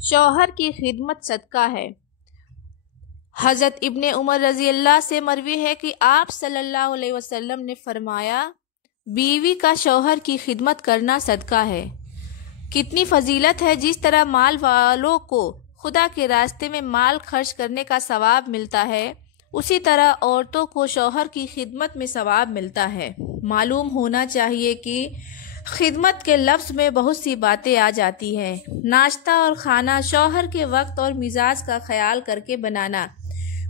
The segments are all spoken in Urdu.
شوہر کی خدمت صدقہ ہے۔ حضرت ابن عمر رضی اللہ سے مروی ہے کہ آپ صلی اللہ علیہ وسلم نے فرمایا، بیوی کا شوہر کی خدمت کرنا صدقہ ہے۔ کتنی فضیلت ہے! جس طرح مال والوں کو خدا کے راستے میں مال خرچ کرنے کا ثواب ملتا ہے، اسی طرح عورتوں کو شوہر کی خدمت میں ثواب ملتا ہے۔ معلوم ہونا چاہیے کہ خدمت کے لفظ میں بہت سی باتیں آ جاتی ہیں۔ ناشتہ اور کھانا شوہر کے وقت اور مزاج کا خیال کر کے بنانا،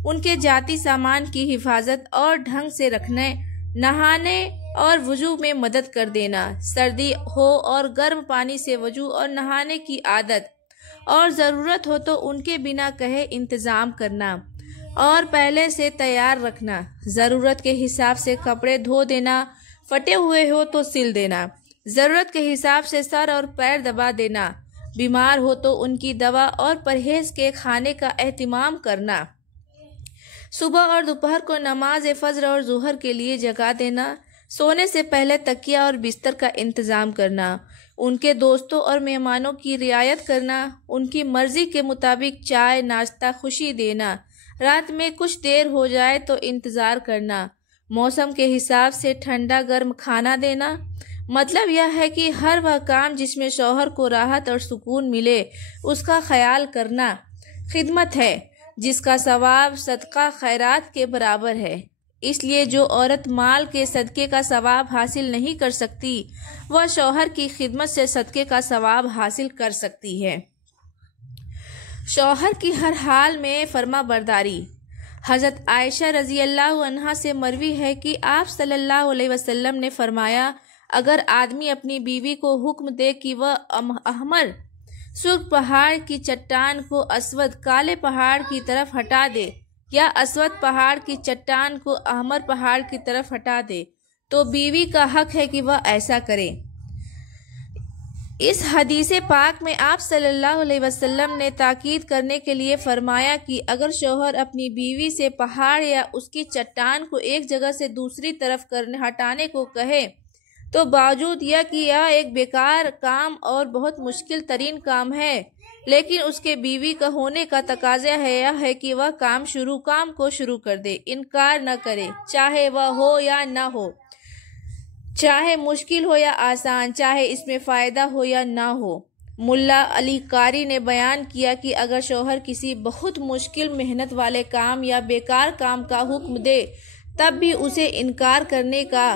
ان کے ذاتی سامان کی حفاظت اور ڈھنگ سے رکھنے، نہانے اور وضو میں مدد کر دینا، سردی ہو اور گرم پانی سے وضو اور نہانے کی عادت، اور ضرورت ہو تو ان کے بنا کہے انتظام کرنا اور پہلے سے تیار رکھنا، ضرورت کے حساب سے کپڑے دھو دینا، پھٹے ہوئے ہو تو سل دینا، ضرورت کے حساب سے سر اور پیر دبا دینا، بیمار ہو تو ان کی دوا اور پرہیز کے کھانے کا اہتمام کرنا، صبح اور دوپہر کو نماز فجر اور ظہر کے لیے جگا دینا، سونے سے پہلے تکیہ اور بستر کا انتظام کرنا، ان کے دوستوں اور مہمانوں کی رعایت کرنا، ان کی مرضی کے مطابق چائے ناشتہ خوشی دینا، رات میں کچھ دیر ہو جائے تو انتظار کرنا، موسم کے حساب سے ٹھنڈا گرم کھانا دینا۔ مطلب یہ ہے کہ ہر وہ کام جس میں شوہر کو راحت اور سکون ملے اس کا خیال کرنا خدمت ہے، جس کا ثواب صدقہ خیرات کے برابر ہے۔ اس لیے جو عورت مال کے صدقے کا ثواب حاصل نہیں کر سکتی، وہ شوہر کی خدمت سے صدقے کا ثواب حاصل کر سکتی ہے۔ شوہر کی ہر حال میں فرما برداری۔ حضرت عائشہ رضی اللہ عنہا سے مروی ہے کہ آپ صلی اللہ علیہ وسلم نے فرمایا، اگر آدمی اپنی بیوی کو حکم دے کہ وہ احمر سرخ پہاڑ کی چٹان کو اسود کالے پہاڑ کی طرف ہٹا دے، یا اسود پہاڑ کی چٹان کو احمر پہاڑ کی طرف ہٹا دے، تو بیوی کا حق ہے کہ وہ ایسا کرے۔ اس حدیث پاک میں آپ صلی اللہ علیہ وسلم نے تاکید کرنے کے لیے فرمایا کہ اگر شوہر اپنی بیوی سے پہاڑ یا اس کی چٹان کو ایک جگہ سے دوسری طرف ہٹانے کو کہے، تو باوجود یہ کہ یہ ایک بیکار کام اور بہت مشکل ترین کام ہے، لیکن اس کے بیوی کا ہونے کا تقاضا ہے کہ وہ کام کو شروع کر دے، انکار نہ کرے، چاہے وہ ہو یا نہ ہو، چاہے مشکل ہو یا آسان، چاہے اس میں فائدہ ہو یا نہ ہو۔ ملا علی قاری نے بیان کیا کہ اگر شوہر کسی بہت مشکل محنت والے کام یا بیکار کام کا حکم دے، تب بھی اسے انکار کرنے کا